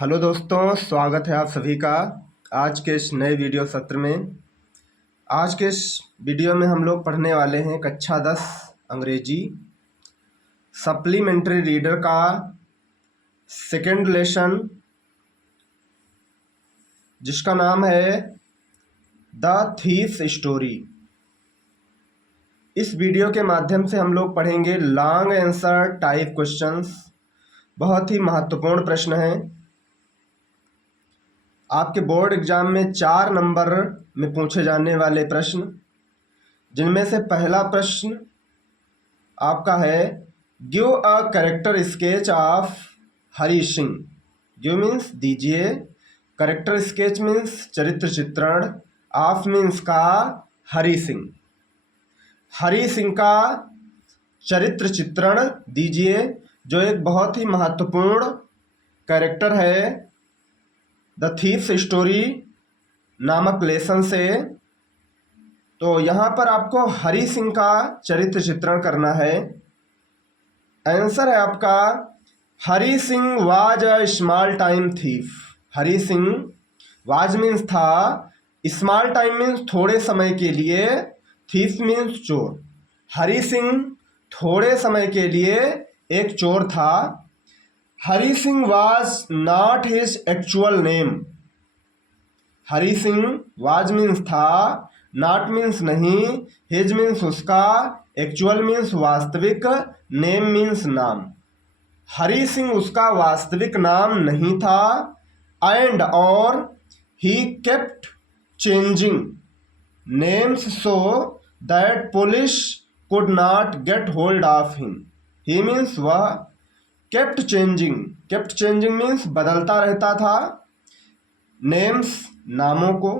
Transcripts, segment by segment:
Hello दोस्तों, स्वागत है आप सभी का आज के इस नए वीडियो सत्र में। आज के इस वीडियो में हम लोग पढ़ने वाले हैं कक्षा 10 अंग्रेजी सप्लीमेंट्री रीडर का सेकंड लेसन, जिसका नाम है द थीफ स्टोरी। इस वीडियो के माध्यम से हम लोग पढ़ेंगे लॉन्ग आंसर टाइप क्वेश्चंस। बहुत ही महत्वपूर्ण प्रश्न हैं। आपके बोर्ड एग्जाम में 4 नंबर में पूछे जाने वाले प्रश्न, जिनमें से पहला प्रश्न आपका है give a character sketch of Hari Singh. Give means दीजिए, कैरेक्टर स्केच मीन्स चरित्र चित्रण, ऑफ मीन्स का, हरी सिंह। हरी सिंह का चरित्र चित्रण दीजिए, जो एक बहुत ही महत्वपूर्ण कैरेक्टर है द थीफ स्टोरी नामक लेसन से। तो यहाँ पर आपको हरी सिंह का चरित्र चित्रण करना है। आंसर है आपका Hari Singh was a small time thief. Hari Singh was means था, स्मॉल टाइम मीन्स थोड़े समय के लिए, थीफ मीन्स चोर। हरी सिंह थोड़े समय के लिए एक चोर था। Hari Singh was not his actual name. Hari Singh was means था, नॉट मीन्स नहीं, हिज मीन्स उसका, एक्चुअल मीन्स वास्तविक, नेम मीन्स नाम। हरी सिंह उसका वास्तविक नाम नहीं था। एंड और he kept changing names so that police could not get hold of him. He means वह kept changing, kept changing means बदलता रहता था, नेम्स नामों को,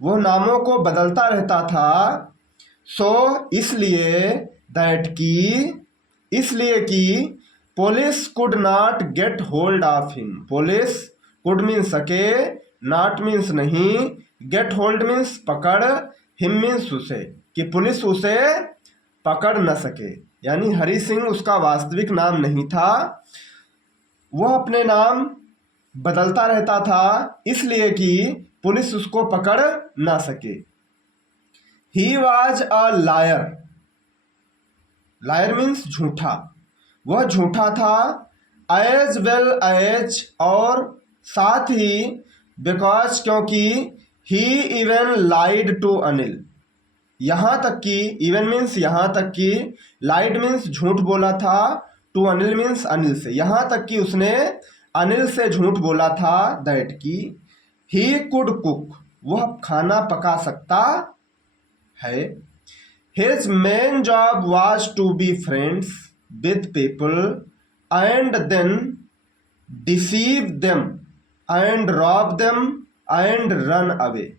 वो नामों को बदलता रहता था। सो इसलिए, दैट की, इसलिए कि police could not get hold of him. Police could means सके, नॉट मीन्स नहीं, गेट होल्ड मीन्स पकड़, हिम मीन्स उसे, कि पुलिस उसे पकड़ न सके। यानी हरी सिंह उसका वास्तविक नाम नहीं था, वह अपने नाम बदलता रहता था इसलिए कि पुलिस उसको पकड़ ना सके। He was a liar. Liar means झूठा, वह झूठा था। एज वेल एज, और साथ ही, बिकॉज क्योंकि, ही इवन लाइड टू अनिल। यहाँ तक कि, इवन मीन्स यहाँ तक कि, लाइड मीन्स झूठ बोला था, टू अनिल मीन्स अनिल से, यहाँ तक कि उसने अनिल से झूठ बोला था। दैट की ही कुड कुक, वह खाना पका सकता है। His main job was to be friends with people and then deceive them and rob them and run away.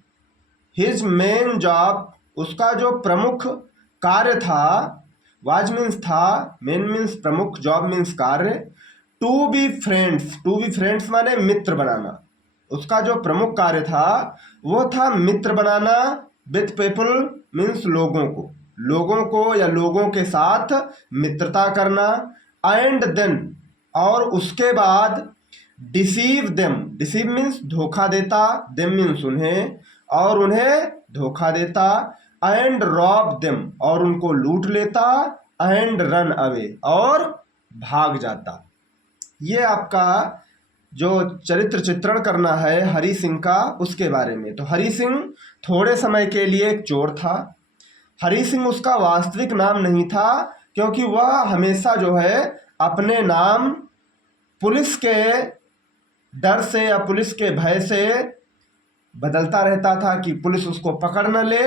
His main job, उसका जो प्रमुख कार्य था, वाज मीन्स था, मेन मीन्स प्रमुख, जॉब मीन्स कार्य, to be friends, to be friends माने मित्र बनाना। उसका जो प्रमुख कार्य था वो था मित्र बनाना, विथ पीपल मीन्स लोगों को, लोगों को या लोगों के साथ मित्रता करना। एंड देन, और उसके बाद, डिसीव देम, डिसीव मीन्स धोखा देता, देम मीन्स उन्हें, और उन्हें धोखा देता। एंड रॉब देम, और उनको लूट लेता। एंड रन अवे, और भाग जाता। ये आपका जो चरित्र चित्रण करना है हरी सिंह का, उसके बारे में। तो हरी सिंह थोड़े समय के लिए एक चोर था। हरी सिंह उसका वास्तविक नाम नहीं था, क्योंकि वह हमेशा जो है अपने नाम पुलिस के डर से या पुलिस के भय से बदलता रहता था कि पुलिस उसको पकड़ न ले।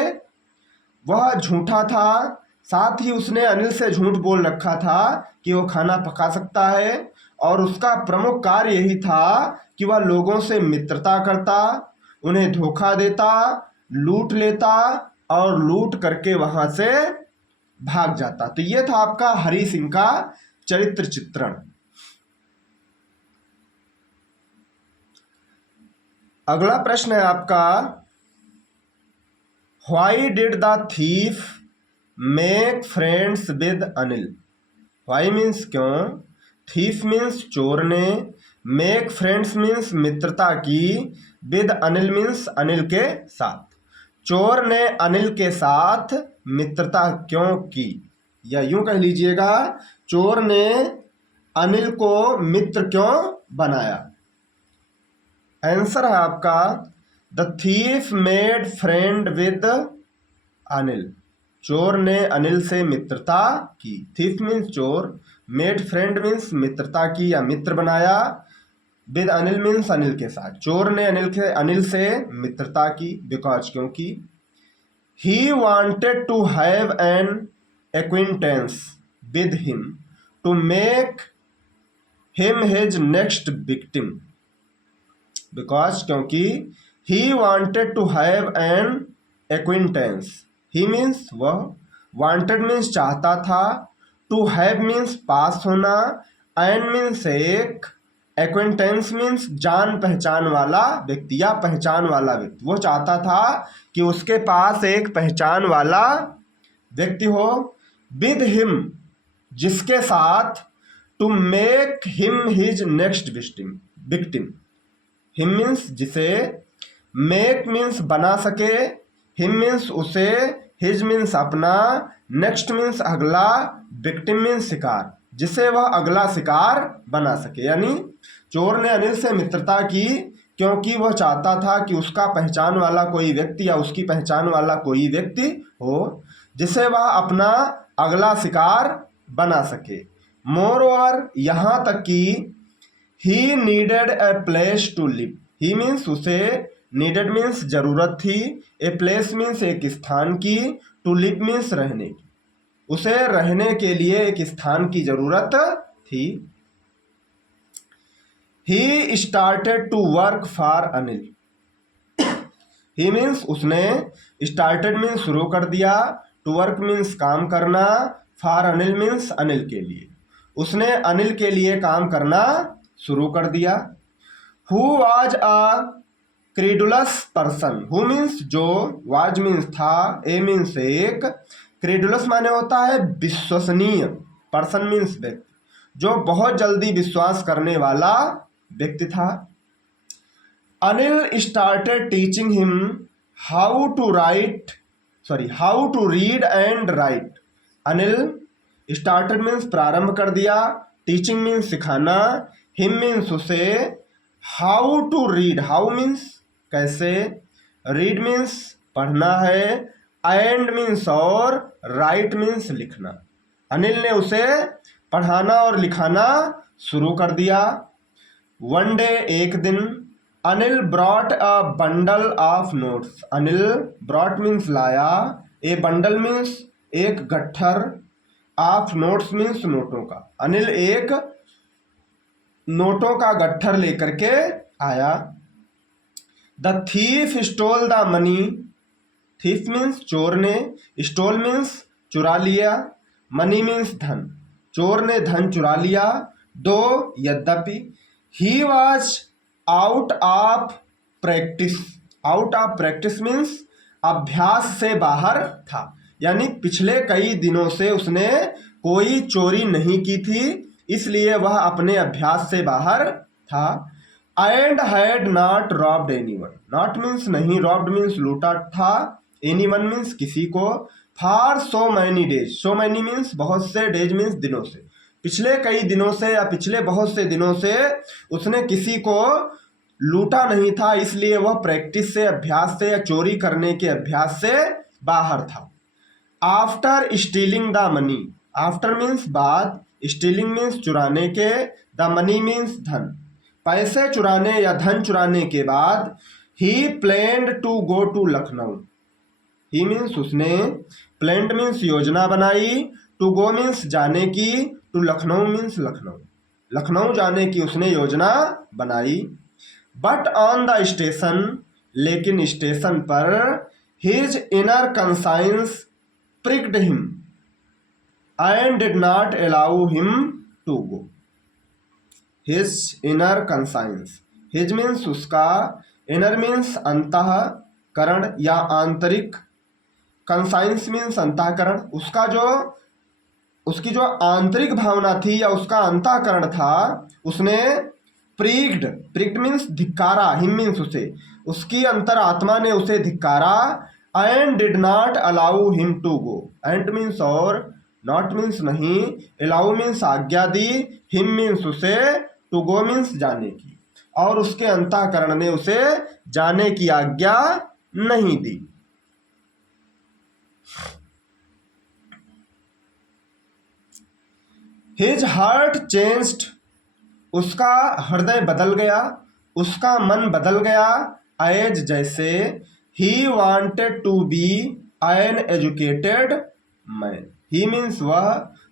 वह झूठा था, साथ ही उसने अनिल से झूठ बोल रखा था कि वो खाना पका सकता है, और उसका प्रमुख कार्य यही था कि वह लोगों से मित्रता करता, उन्हें धोखा देता, लूट लेता, और लूट करके वहां से भाग जाता। तो ये था आपका हरी सिंह का चरित्र चित्रण। अगला प्रश्न है आपका why did the thief make friends with Anil. Why means क्यों, थीफ मीन्स चोर ने, मेक फ्रेंड्स मीन्स मित्रता की, विद अनिल मीन्स अनिल के साथ। चोर ने अनिल के साथ मित्रता क्यों की, या यूं कह लीजिएगा चोर ने अनिल को मित्र क्यों बनाया। आंसर है आपका the thief made friend with Anil. चोर ने अनिल से मित्रता की। थीफ मीन्स चोर, मेड फ्रेंड मीन्स मित्रता की या मित्र बनाया, विद अनिल मीन्स अनिल के साथ। चोर ने अनिल से मित्रता की, बिकॉज क्योंकि he wanted to have an acquaintance with him to make him his next victim. Because क्योंकि he wanted to have an acquaintance, he means वह, वांटेड मीन्स चाहता था, टू हैव मीन्स पास होना, एन मीन्स एक, acquaintance means जान पहचान वाला व्यक्ति या पहचान वाला व्यक्ति। वो चाहता था कि उसके पास एक पहचान वाला व्यक्ति हो, विद हिम जिसके साथ, to make him his next victim. Him means जिसे, मेक मीन्स बना सके, हिम मीन्स उसे, हिज मीन्स अपना, नेक्स्ट मीन्स अगला, विक्टिम मीन्स शिकार, जिसे वह अगला शिकार बना सके। यानी चोर ने अनिल से मित्रता की क्योंकि वह चाहता था कि उसका पहचान वाला कोई व्यक्ति या उसकी पहचान वाला कोई व्यक्ति हो जिसे वह अपना अगला शिकार बना सके। मोर ओवर, यहाँ तक कि he needed a place to live. He means उसे, नीडेड मीन्स जरूरत थी, ए प्लेस मीन्स एक स्थान की, टू लिव मीन्स रहने की। उसे रहने के लिए एक स्थान की जरूरत थी। He started to work for Anil. He means उसने, स्टार्टेड मीन्स शुरू कर दिया, टू वर्क मीन्स काम करना, फॉर अनिल मीन्स अनिल के लिए। उसने अनिल के लिए काम करना शुरू कर दिया। Who was a credulous person. Who means जो, वाज मीन्स था, ए मीन्स एक, क्रेडुलस माने होता है विश्वसनीय, पर्सन मीन्स व्यक्ति, जो बहुत जल्दी विश्वास करने वाला व्यक्ति था। Anil started teaching him how to read and write. Anil started means प्रारंभ कर दिया, टीचिंग मीन्स सिखाना, हिम मीन्स उसे, how to read, how means कैसे, रीड मीन्स पढ़ना है, एंड मीन्स और, राइट मीन्स लिखना। अनिल ने उसे पढ़ाना और लिखाना शुरू कर दिया। वन डे, एक दिन, Anil brought a bundle of notes. Anil brought means लाया, ए बंडल मीन्स एक गट्ठर, ऑफ नोट्स मीन्स नोटों का। अनिल एक नोटों का गट्ठर लेकर के आया। The thief stole the money. Thief means चोर ने, स्टोल मीन्स चुरा लिया, मनी मीन्स धन। चोर ने धन चुरा लिया। दो, यद्यपि, he was out of practice. Out of practice means अभ्यास से बाहर था, यानी पिछले कई दिनों से उसने कोई चोरी नहीं की थी, इसलिए वह अपने अभ्यास से बाहर था। And had not robbed anyone. Not means नहीं, रॉब्ड मीन्स लूटा था, एनीवन मीन्स किसी को, for so many days. So many means बहुत से, डेज मीन्स दिनों से, पिछले कई दिनों से या पिछले बहुत से दिनों से उसने किसी को लूटा नहीं था, इसलिए वह प्रैक्टिस से, अभ्यास से या चोरी करने के अभ्यास से बाहर था। After stealing the money. After means बाद, स्टीलिंग मीन्स चुराने के, द मनी मीन्स धन। पैसे चुराने या धन चुराने के बाद, he planned to go to Lucknow. He means उसने, प्लेन्ड मीन्स योजना बनाई, टू गो मीन्स जाने की, टू लखनऊ मीन्स लखनऊ, लखनऊ जाने की उसने योजना बनाई। बट ऑन द स्टेशन, लेकिन स्टेशन पर, his inner conscience pricked him and did not allow him to go. His inner conscience, his means उसका, इनर मीन्स अंतःकरण या आंतरिक, कंसाइंस मीन्स अंतःकरण, उसका जो, उसकी जो आंतरिक भावना थी या उसका अंतःकरण था, उसने प्रीग्ड, प्रीग्ड मीन्स धिक्कारा, हिम मीन्स उसे, उसकी अंतरात्मा ने उसे धिक्कारा, and did not allow him to go, and means और, नॉट मीन्स नहीं, अलाउ मीन्स आज्ञा दी, हिम मीन्स उसे, टू गो मीन्स जाने की, और उसके अंतःकरण ने उसे जाने की आज्ञा नहीं दी। हिज हार्ट चेंज्ड, उसका हृदय बदल गया, उसका मन बदल गया, एज जैसे, he wanted to be an educated man, he means वह,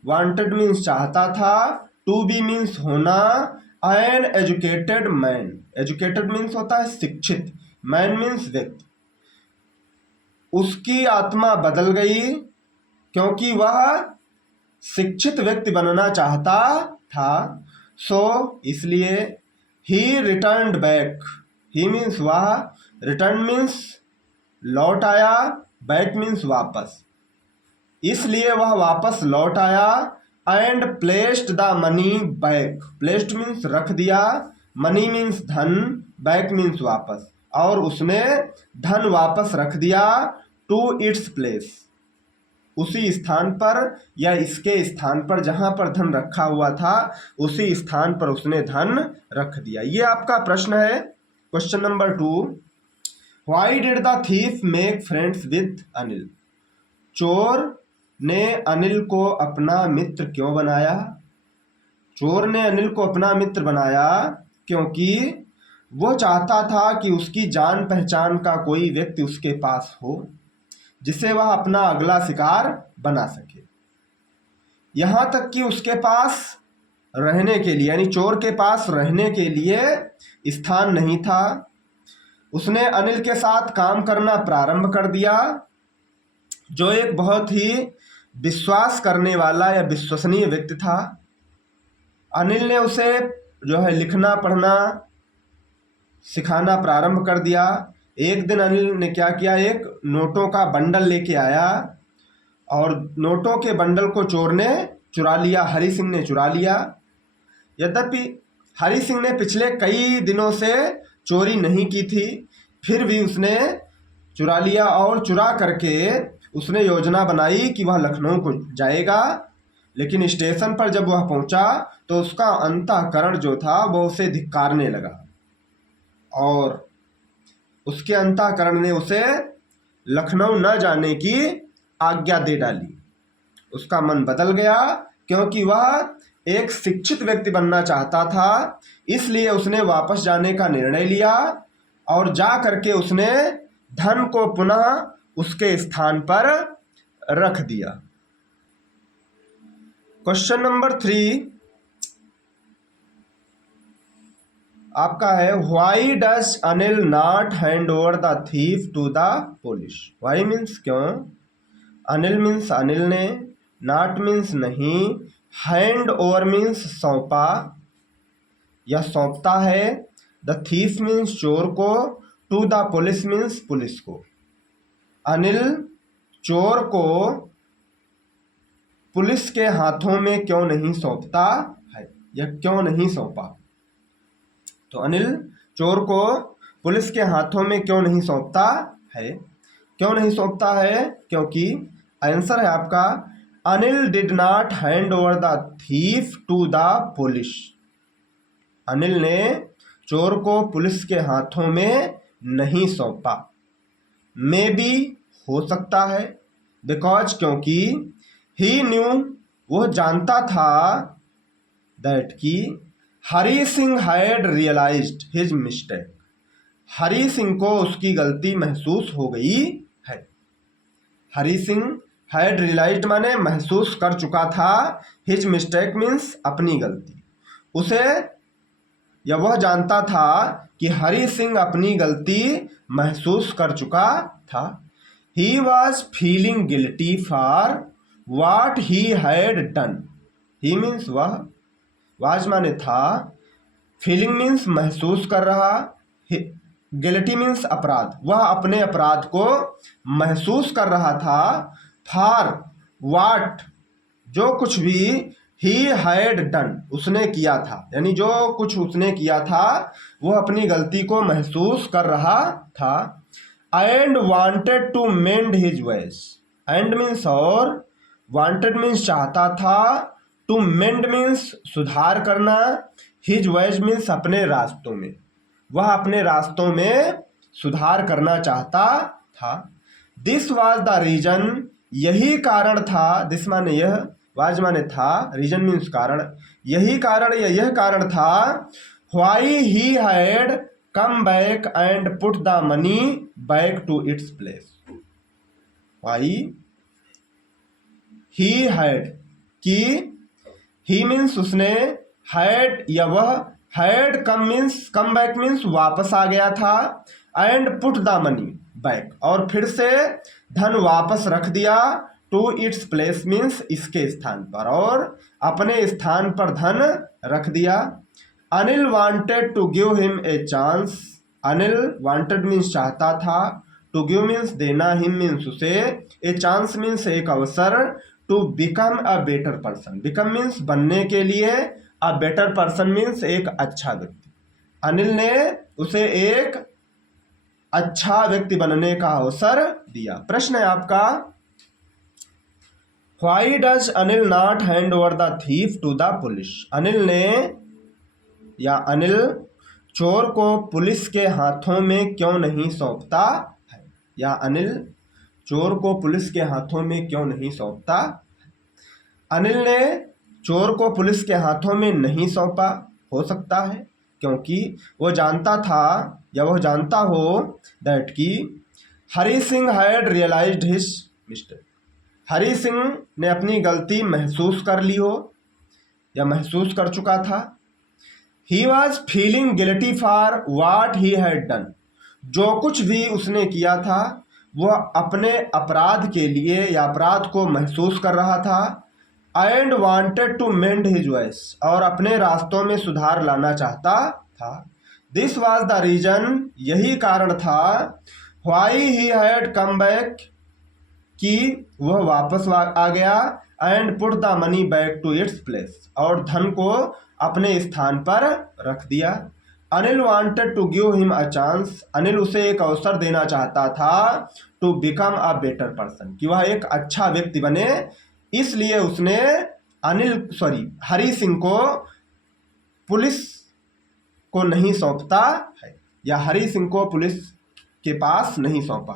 वांटेड मीन्स चाहता था, टू बी मीन्स होना, an educated man, educated means होता है शिक्षित, मैन मीन्स व्यक्ति, उसकी आत्मा बदल गई क्योंकि वह शिक्षित व्यक्ति बनना चाहता था, सो इसलिए, ही रिटर्न्ड बैक, ही मीन्स वह, रिटर्न मीन्स लौट आया, बैक मीन्स वापस, इसलिए वह वापस लौट आया, and placed the money back, placed means रख दिया, मनी मीन्स धन, बैक मीन्स वापस, और उसने धन वापस रख दिया, टू इट्स प्लेस, उसी स्थान पर या इसके स्थान पर जहां पर धन रखा हुआ था उसी स्थान पर उसने धन रख दिया। ये आपका प्रश्न है question number 2। Why did the thief make friends with Anil, चोर ने अनिल को अपना मित्र क्यों बनाया? चोर ने अनिल को अपना मित्र बनाया क्योंकि वो चाहता था कि उसकी जान पहचान का कोई व्यक्ति उसके पास हो जिसे वह अपना अगला शिकार बना सके। यहाँ तक कि उसके पास रहने के लिए, यानी चोर के पास रहने के लिए स्थान नहीं था। उसने अनिल के साथ काम करना प्रारंभ कर दिया, जो एक बहुत ही विश्वास करने वाला या विश्वसनीय व्यक्ति था। अनिल ने उसे जो है लिखना पढ़ना सिखाना प्रारंभ कर दिया। एक दिन अनिल ने क्या किया, एक नोटों का बंडल लेके आया और नोटों के बंडल को चोर ने चुरा लिया, हरि सिंह ने चुरा लिया। यद्यपि हरि सिंह ने पिछले कई दिनों से चोरी नहीं की थी, फिर भी उसने चुरा लिया और चुरा करके उसने योजना बनाई कि वह लखनऊ को जाएगा। लेकिन स्टेशन पर जब वह पहुंचा तो उसका अंतःकरण जो था वो उसे धिक्कारने लगा और उसके अंतःकरण ने उसे लखनऊ न जाने की आज्ञा दे डाली। उसका मन बदल गया क्योंकि वह एक शिक्षित व्यक्ति बनना चाहता था, इसलिए उसने वापस जाने का निर्णय लिया और जा करके उसने धन को पुनः उसके स्थान पर रख दिया। क्वेश्चन नंबर 3 आपका है, why does Anil not hand over the thief to the police. Why means क्यों, अनिल मीन्स अनिल ने, नॉट मीन्स नहीं, हैंड ओवर मीन्स सौंपा या सौंपता है, द थीफ मीन्स चोर को, to the police means police को। अनिल चोर को पुलिस के हाथों में क्यों नहीं सौंपता है या क्यों नहीं सौंपा? तो अनिल चोर को पुलिस के हाथों में क्यों नहीं सौंपता है? क्यों नहीं सौंपता है? क्योंकि आंसर है आपका, Anil did not hand over the thief to the police. Anil ने चोर को पुलिस के हाथों में नहीं सौंपा। मे बी हो सकता है, बिकॉज क्योंकि, ही न्यू वह जानता था, दैट की Hari Singh had realised his mistake. Hari Singh को उसकी गलती महसूस हो गई है। हरि सिंह हैड रियलाइज्ड माने महसूस कर चुका था, हिज मिस्टेक मीन्स अपनी गलती। उसे या वह जानता था कि हरि सिंह अपनी गलती महसूस कर चुका था। He was feeling guilty for watt he had done. He means वह, वाज माने था, फीलिंग मीन्स महसूस कर रहा, गिल्टी मीन्स अपराध, वह अपने अपराध को महसूस कर रहा था। फॉर वाट जो कुछ भी ही हैड डन, उसने किया था, यानी जो कुछ उसने किया था वो अपनी गलती को महसूस कर रहा था। And wanted to mend his ways, and means और, वांटेड मीन्स चाहता था, टू मेंड मीन्स सुधार करना, हिज वेज मीन्स अपने रास्तों में, वह अपने रास्तों में सुधार करना चाहता था। दिस वाज द रीजन, यही कारण था, दिस माने यह, वाज माने था, रीजन मीन्स कारण, यही कारण या यह कारण था, why he had come back and put the money back to its place. Why he had, कि ही मीन्स उसने, हैड या वह, had come means come back means वापस आ गया था, and put the money back और फिर से धन वापस रख दिया, टू इट्स प्लेस मीन्स इसके स्थान पर, और अपने स्थान पर धन रख दिया। Anil wanted to give him a chance, Anil wanted means चाहता था, टू गिव मीन्स देना, हिम मीन्स उसे, ए चांस मीन्स एक अवसर, to become a better person, become means बनने के लिए, अ बेटर पर्सन मीन्स एक अच्छा व्यक्ति। अनिल ने उसे एक अच्छा व्यक्ति बनने का अवसर दिया। प्रश्न है आपका, why does Anil not hand over the thief to the police. Anil ने या अनिल चोर को पुलिस के हाथों में क्यों नहीं सौंपता है, या अनिल चोर को पुलिस के हाथों में क्यों नहीं सौंपता। अनिल ने चोर को पुलिस के हाथों में नहीं सौंपा, हो सकता है क्योंकि वो जानता था या वह जानता हो दैट कि Hari Singh had realised his mistake, Hari Singh ने अपनी गलती महसूस कर ली हो या महसूस कर चुका था। He was feeling guilty for watt he had done, जो कुछ भी उसने किया था वह अपने अपराध के लिए या अपराध को महसूस कर रहा था। And wanted to mend his ways, और अपने रास्तों में सुधार लाना चाहता था। दिस वाज द रीजन, यही कारण था, why he had come back, कि वह वापस आ गया, and put the money back to its place, और धन को अपने स्थान पर रख दिया। Anil wanted to give him a chance, Anil उसे एक अवसर देना चाहता था, to become a better person, कि वह एक अच्छा व्यक्ति बने, इसलिए उसने हरी सिंह को पुलिस को नहीं सौंपता है, या हरी सिंह को पुलिस के पास नहीं सौंपा।